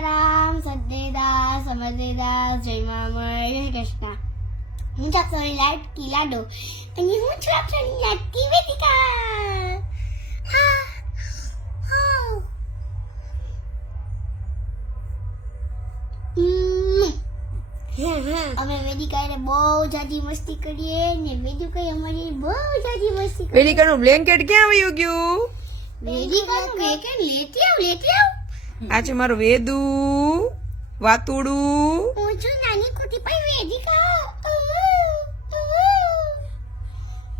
સીતારામ સદેદાસ અમરદેદાસ જય જય કૃષ્ણ હું છું આપણી લાઈટ કિલાડો અને હું છું આપણી લાઈટ વેદિકા હા હા હમ. અમે વેદિકા એને બહુ જાજી મસ્તી કરીએ ને વેદિકા અમારી બહુ જાજી મસ્તી વેદિકાનું બ્લેન્કેટ ક્યાં આવ્યું ગયું? વેદિકાનું બ્લેન્કેટ લેતી આવ લેતી આવ. આ છે મારું વેદુ, વાતુડું. હું છું નાની કુટી પણ વેદિકા.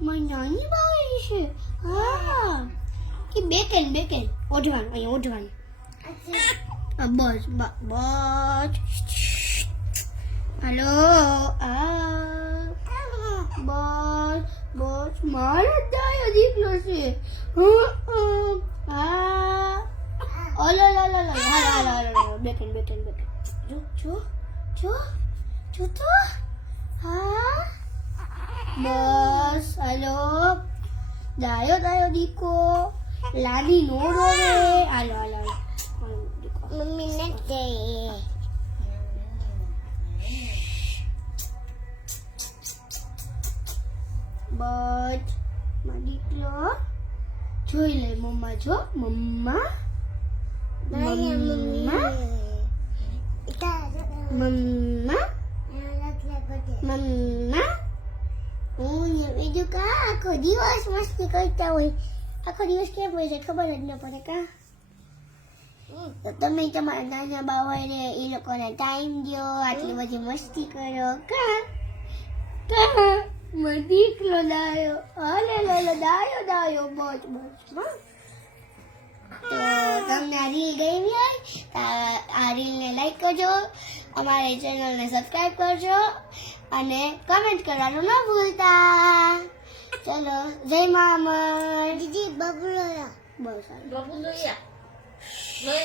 મારી નાની બાઈ છે. હા. કે બેકેન બેકેન ઓઢવાનું, અહીંયા ઓઢવાનું. બસ બસ. હલો, આ બસ બસ. મારો દાયો દીકરો છે. હા ઓલો લો લો લો હાલો હાલો હાલો હાલો બેકેન બેકેન બેકેન જો જો જો જો તો હા બસ હાલો દાયો દાયો દીકો લાડી નો રોવે હાલો હાલો હાલો મમ્મી ને દે બસમાં દીકરો જોઈ લે મમ્મા જો મમ્મા મમ્મા મમ્મા મમ્મા હું બીજું કા આખો દિવસ મસ્તી કરતા હોય આખો દિવસ કેમ હોય છે ખબર જ ન પડે કા તો તમે તમારા નાના બાવાને એ લોકોને ટાઈમ દો આટલી બધી મસ્તી કરો કા કા મારો દીકરો દાયો અલે લે દાયો દાયો બસ બસ તો તમને આ રીલ ગમી હોય તો આ- રીલને લાઈક કરજો અમારી ચેનલને સબસ્ક્રાઈબ કરજો અને કમેન્ટ કરવાનું ન ભૂલતા. ચલો જય મા અમર દીદી સારું. બસ